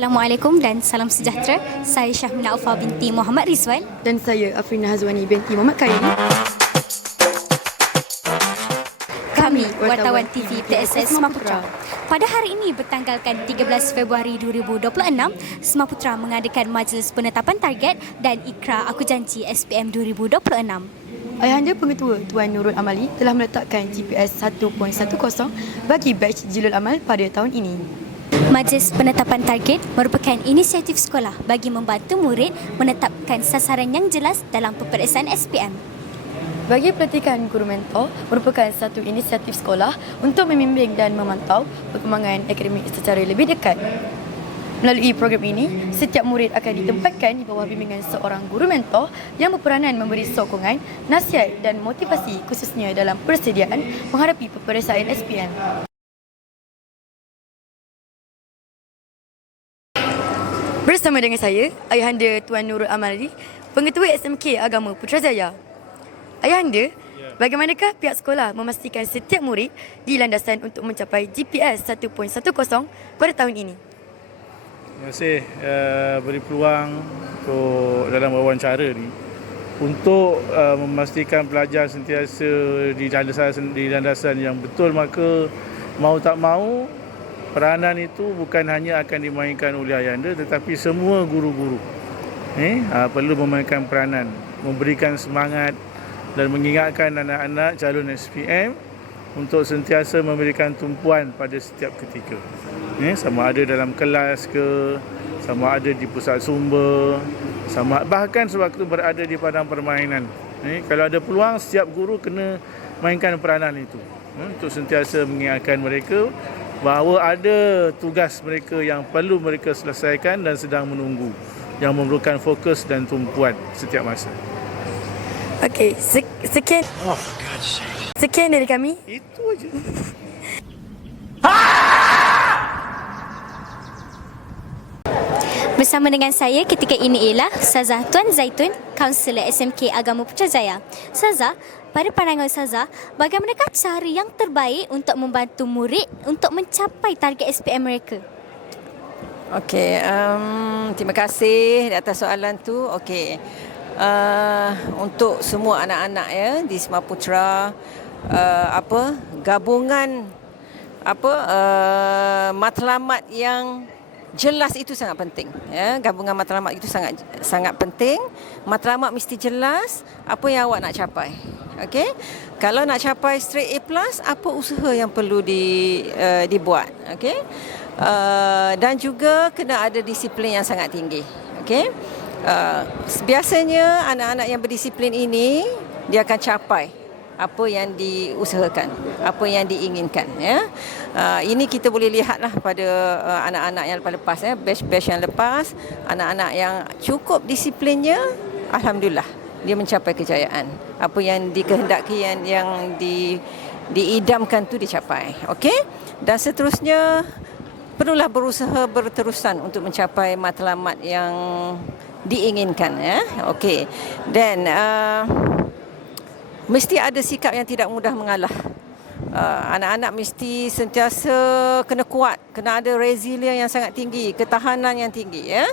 Assalamualaikum dan salam sejahtera. Saya Syahmina Aufa binti Muhammad Rizwan. Dan saya Afrina Hazwani binti Muhammad Khairi. Kami wartawan TV PSS Semaputra. Pada hari ini bertanggalkan 13 Februari 2026, Semaputra mengadakan Majlis Penetapan Target dan Ikrar Aku Janji SPM 2026. Ayahanda Pengetua Tuan Nurul Amali telah meletakkan GPS 1.10 bagi batch Jilul Amal pada tahun ini. Majlis Penetapan Target merupakan inisiatif sekolah bagi membantu murid menetapkan sasaran yang jelas dalam peperiksaan SPM. Bagi Pelatihan Guru Mentor merupakan satu inisiatif sekolah untuk membimbing dan memantau perkembangan akademik secara lebih dekat. Melalui program ini, setiap murid akan ditempatkan di bawah bimbingan seorang guru mentor yang berperanan memberi sokongan, nasihat dan motivasi khususnya dalam persediaan menghadapi peperiksaan SPM. Bersama dengan saya, Ayahanda Tuan Nurul Amali, Pengetua SMK Agama Putrajaya. Ayahanda, bagaimanakah pihak sekolah memastikan setiap murid di landasan untuk mencapai GPS 1.10 pada tahun ini? Terima kasih beri peluang untuk dalam wawancara ni untuk memastikan pelajar sentiasa di landasan yang betul, maka mau tak mau peranan itu bukan hanya akan dimainkan oleh ayahanda tetapi semua guru-guru perlu memainkan peranan, memberikan semangat dan mengingatkan anak-anak calon SPM untuk sentiasa memberikan tumpuan pada setiap ketika. Sama ada dalam kelas ke, sama ada di pusat sumber, bahkan sewaktu berada di padang permainan. Kalau ada peluang, setiap guru kena mainkan peranan itu untuk sentiasa mengingatkan mereka bahawa ada tugas mereka yang perlu mereka selesaikan dan sedang menunggu, yang memerlukan fokus dan tumpuan setiap masa. Okey, sekian. Oh, for God's sake. Sekian dari kami. Itu aja. Bersama dengan saya ketika ini ialah Ustazah Tuan Zaitun, Kaunselor SMK Agama Putrajaya. Ustazah, pada pandangan Ustazah, bagaimanakah cara yang terbaik untuk membantu murid untuk mencapai target SPM mereka? Okey, terima kasih atas soalan tu. Okey, untuk semua anak-anak ya di Semaputra, gabungan matlamat yang jelas itu sangat penting ya. Gabungan matlamat itu sangat penting. Matlamat mesti jelas apa yang awak nak capai. Okey, kalau nak capai straight A+, apa usaha yang perlu dibuat. Okey, dan juga kena ada disiplin yang sangat tinggi. Okey, biasanya anak-anak yang berdisiplin ini dia akan capai apa yang diusahakan, apa yang diinginkan ya. Ini kita boleh lihatlah pada anak-anak yang lepas ya, batch yang lepas, anak-anak yang cukup disiplinnya, alhamdulillah dia mencapai kejayaan. Apa yang dikehendaki, yang diidamkan tu dicapai. Okey? Dan seterusnya perlulah berusaha berterusan untuk mencapai matlamat yang diinginkan ya. Okey. Dan mesti ada sikap yang tidak mudah mengalah. Anak-anak mesti sentiasa kena kuat, kena ada resilient yang sangat tinggi, ketahanan yang tinggi ya.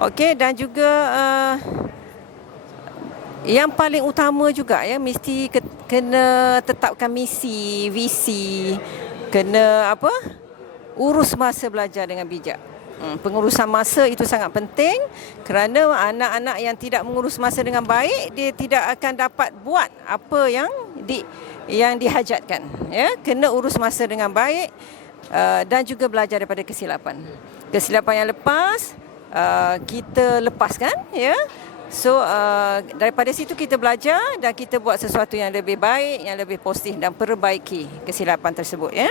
Okey, dan juga yang paling utama juga ya, mesti kena tetapkan misi, visi, kena urus masa belajar dengan bijak. Pengurusan masa itu sangat penting kerana anak-anak yang tidak mengurus masa dengan baik, dia tidak akan dapat buat apa yang dihajatkan ya. Kena urus masa dengan baik dan juga belajar daripada kesilapan yang lepas kita lepaskan ya. So daripada situ kita belajar dan kita buat sesuatu yang lebih baik, yang lebih positif dan perbaiki kesilapan tersebut ya.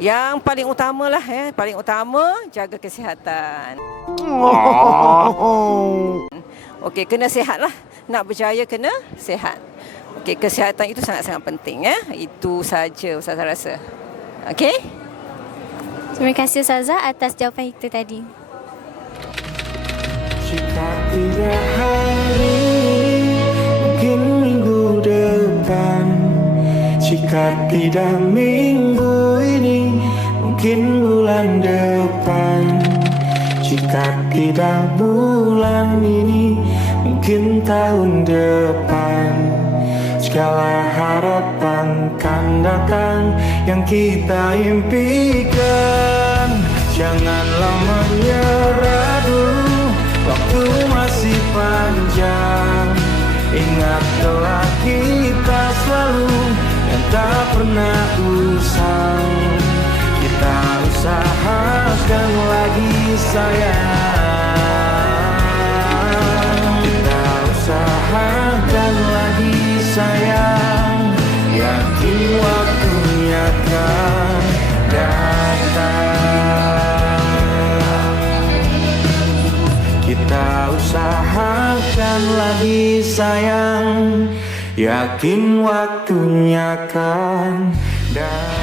Yang paling utamalah ya, paling utama jaga kesihatan. Okey, kena sihatlah. Nak berjaya kena sihat. Okey, kesihatan itu sangat-sangat penting ya. Itu saja Ustazah rasa. Okey? Terima kasih Ustazah atas jawapan itu tadi. Jika tidak hari ini, mungkin minggu depan. Jika tidak minggu ini, mungkin bulan depan. Jika tidak bulan ini, mungkin tahun depan segala harapan kan datang yang kita impikan. Janganlah menyerah dulu, waktu masih panjang. Ingat telah kita selalu dan tak pernah usang. Kita usahakan lagi sayang. Kita usahakan lagi sayang. Yakin waktunya akan datang. Kita usahakan lagi sayang. Yakin waktunya akan datang.